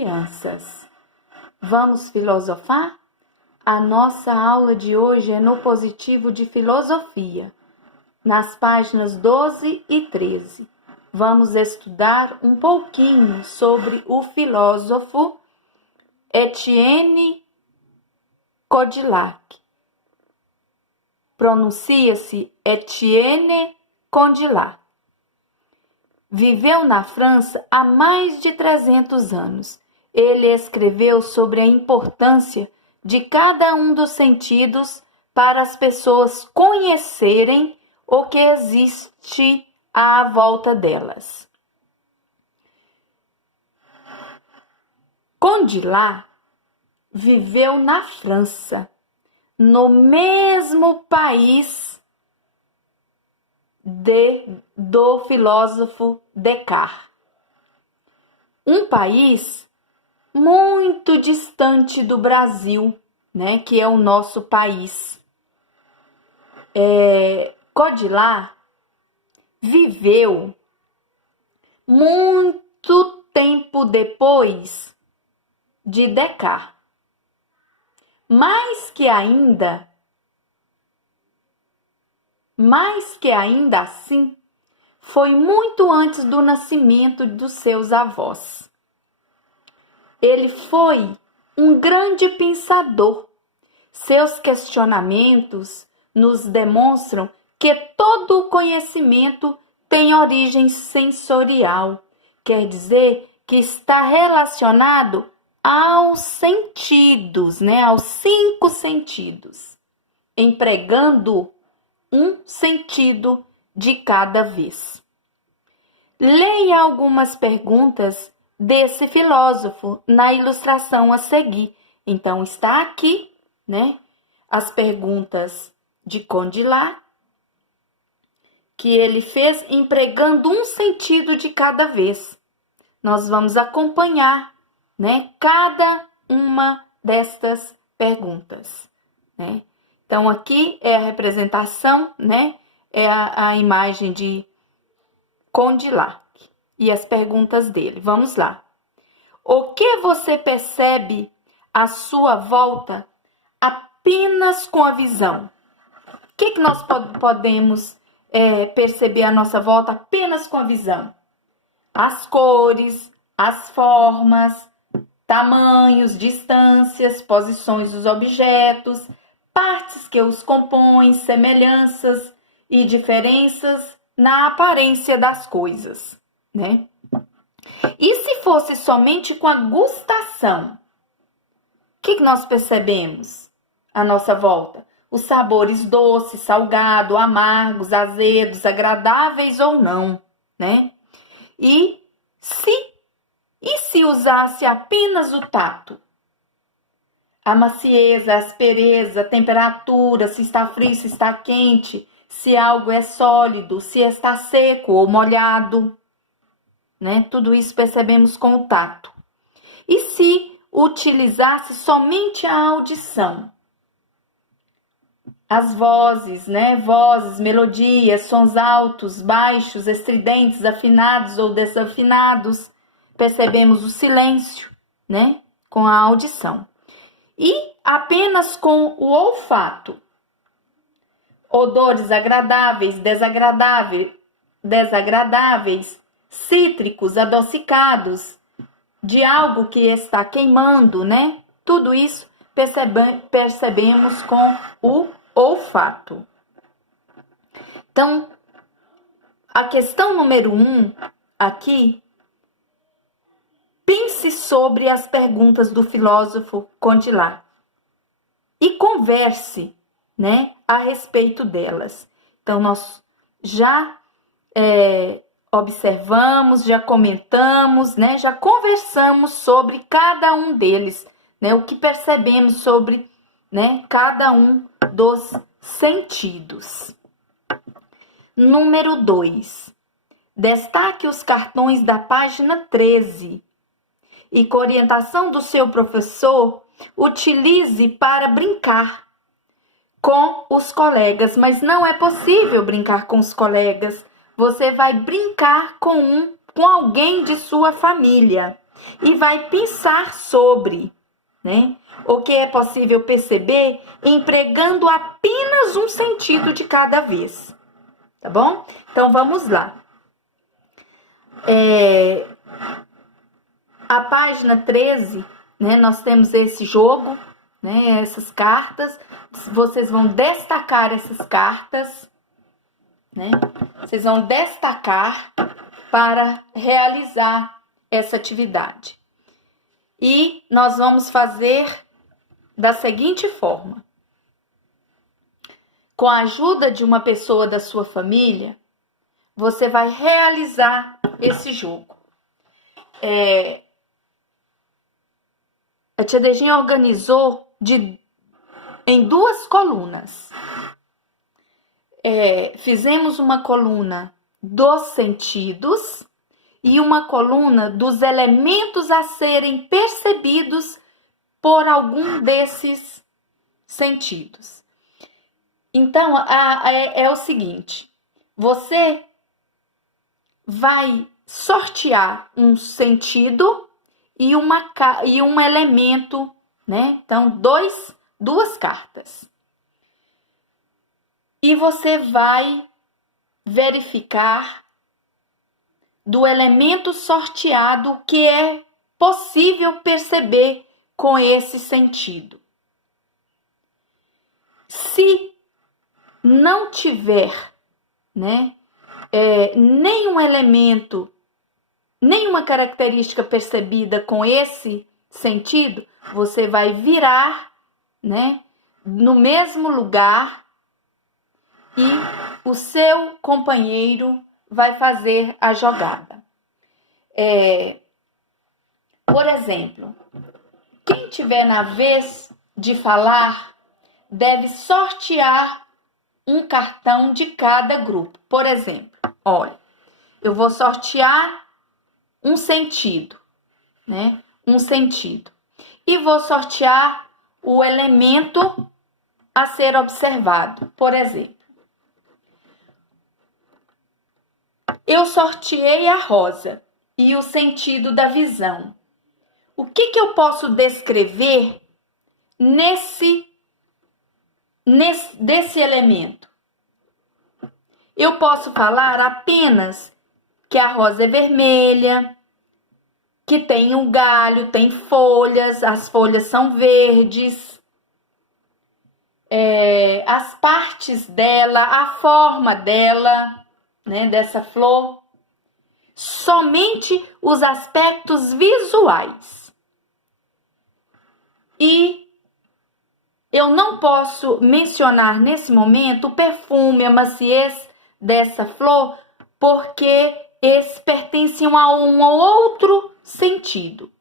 crianças. Vamos filosofar? A nossa aula de hoje é no positivo de filosofia, nas páginas 12 e 13. Vamos estudar um pouquinho sobre o filósofo Étienne Condillac. Pronuncia-se Étienne Condillac. Viveu na França há mais de 300 anos. Ele escreveu sobre a importância de cada um dos sentidos para as pessoas conhecerem o que existe à volta delas. Condillac viveu na França, no mesmo país do filósofo Descartes. Um país muito distante do Brasil, né, que é o nosso país. Condillac viveu muito tempo depois de Descartes. Mais que ainda assim, foi muito antes do nascimento dos seus avós. Ele foi um grande pensador. Seus questionamentos nos demonstram que todo o conhecimento tem origem sensorial, quer dizer que está relacionado aos sentidos, né? Aos 5 sentidos, empregando um sentido de cada vez. Leia algumas perguntas desse filósofo na ilustração a seguir. Então, está aqui, né, as perguntas de Condillac, que ele fez empregando um sentido de cada vez. Nós vamos acompanhar, né, cada uma destas perguntas, né? Então, aqui é a representação, né, é a imagem de Condillac e as perguntas dele. Vamos lá. O que você percebe à sua volta apenas com a visão? O que nós podemos perceber à nossa volta apenas com a visão? As cores, as formas, tamanhos, distâncias, posições dos objetos, partes que os compõem, semelhanças e diferenças na aparência das coisas, né? E se fosse somente com a gustação? O que nós percebemos à nossa volta? Os sabores doces, salgado, amargos, azedos, agradáveis ou não, né? E se usasse apenas o tato? A macieza, a aspereza, a temperatura, se está frio, se está quente, se algo é sólido, se está seco ou molhado, né? Tudo isso percebemos com o tato. E se utilizasse somente a audição? As vozes, né? Vozes, melodias, sons altos, baixos, estridentes, afinados ou desafinados. Percebemos o silêncio, né? Com a audição. E apenas com o olfato? Odores agradáveis, desagradáveis, cítricos, adocicados, de algo que está queimando, né? Tudo isso percebemos com o olfato. Então, a questão número 1 aqui, pense sobre as perguntas do filósofo Condillac e converse, né, a respeito delas. Então, nós já observamos, já comentamos, né, já conversamos sobre cada um deles, né, o que percebemos sobre, né, cada um dos sentidos. Número 2. Destaque os cartões da página 13 e, com orientação do seu professor, utilize para brincar com os colegas. Mas não é possível brincar com os colegas. Você vai brincar com alguém de sua família. e vai pensar sobre, né, o que é possível perceber empregando apenas um sentido de cada vez, tá bom? Então vamos lá. A página 13, né, nós temos esse jogo, né, essas cartas. Vocês vão destacar essas cartas, né? Vocês vão destacar para realizar essa atividade. E nós vamos fazer da seguinte forma. Com a ajuda de uma pessoa da sua família, você vai realizar esse jogo. A tia Dejinha organizou em 2 colunas. Fizemos uma coluna dos sentidos e uma coluna dos elementos a serem percebidos por algum desses sentidos. Então, é o seguinte, você vai sortear um sentido e um elemento, né? Então, 2 cartas. E você vai verificar do elemento sorteado o que é possível perceber com esse sentido. Se não tiver, né, nenhum elemento, nenhuma característica percebida com esse sentido, você vai virar, né, no mesmo lugar e o seu companheiro vai fazer a jogada. Por exemplo, quem tiver na vez de falar deve sortear um cartão de cada grupo. Por exemplo, olha, eu vou sortear um sentido, né? Um sentido. E vou sortear o elemento a ser observado. Por exemplo, eu sorteei a rosa e o sentido da visão. O que eu posso descrever desse elemento? Eu posso falar apenas que a rosa é vermelha, que tem um galho, tem folhas, as folhas são verdes, as partes dela, a forma dela, né, dessa flor, somente os aspectos visuais. E eu não posso mencionar nesse momento o perfume, a maciez dessa flor, porque esses pertencem a um outro sentido,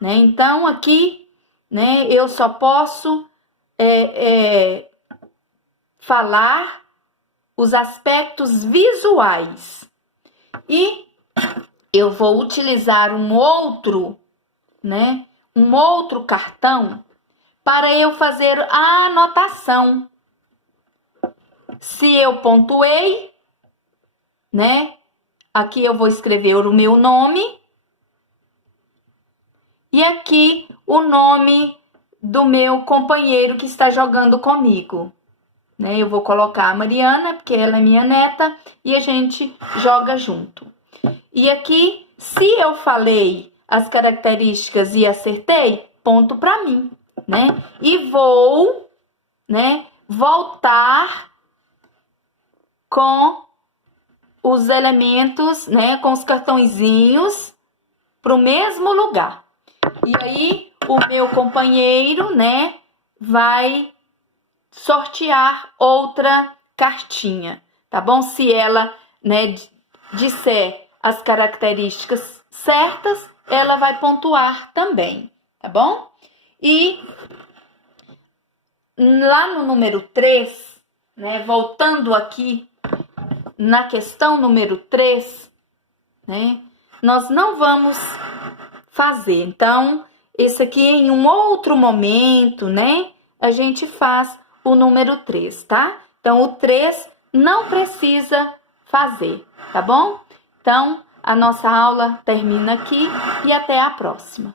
né? Então, aqui, né, eu só posso falar os aspectos visuais. E eu vou utilizar um outro cartão para eu fazer a anotação. Se eu pontuei, né? Aqui eu vou escrever o meu nome e aqui o nome do meu companheiro que está jogando comigo, né? Eu vou colocar a Mariana, porque ela é minha neta, e a gente joga junto. E aqui, se eu falei as características e acertei, ponto para mim, né? E vou, né, voltar com os elementos, né, com os cartõezinhos para o mesmo lugar. E aí, o meu companheiro, né, vai sortear outra cartinha, tá bom? Se ela, né, disser as características certas, ela vai pontuar também, tá bom? E lá no número 3, né, voltando aqui na questão número 3, né, nós não vamos fazer. Então, esse aqui em um outro momento, né, a gente faz o número 3, tá? Então, o 3 não precisa fazer, tá bom? Então, A nossa aula termina aqui e até a próxima.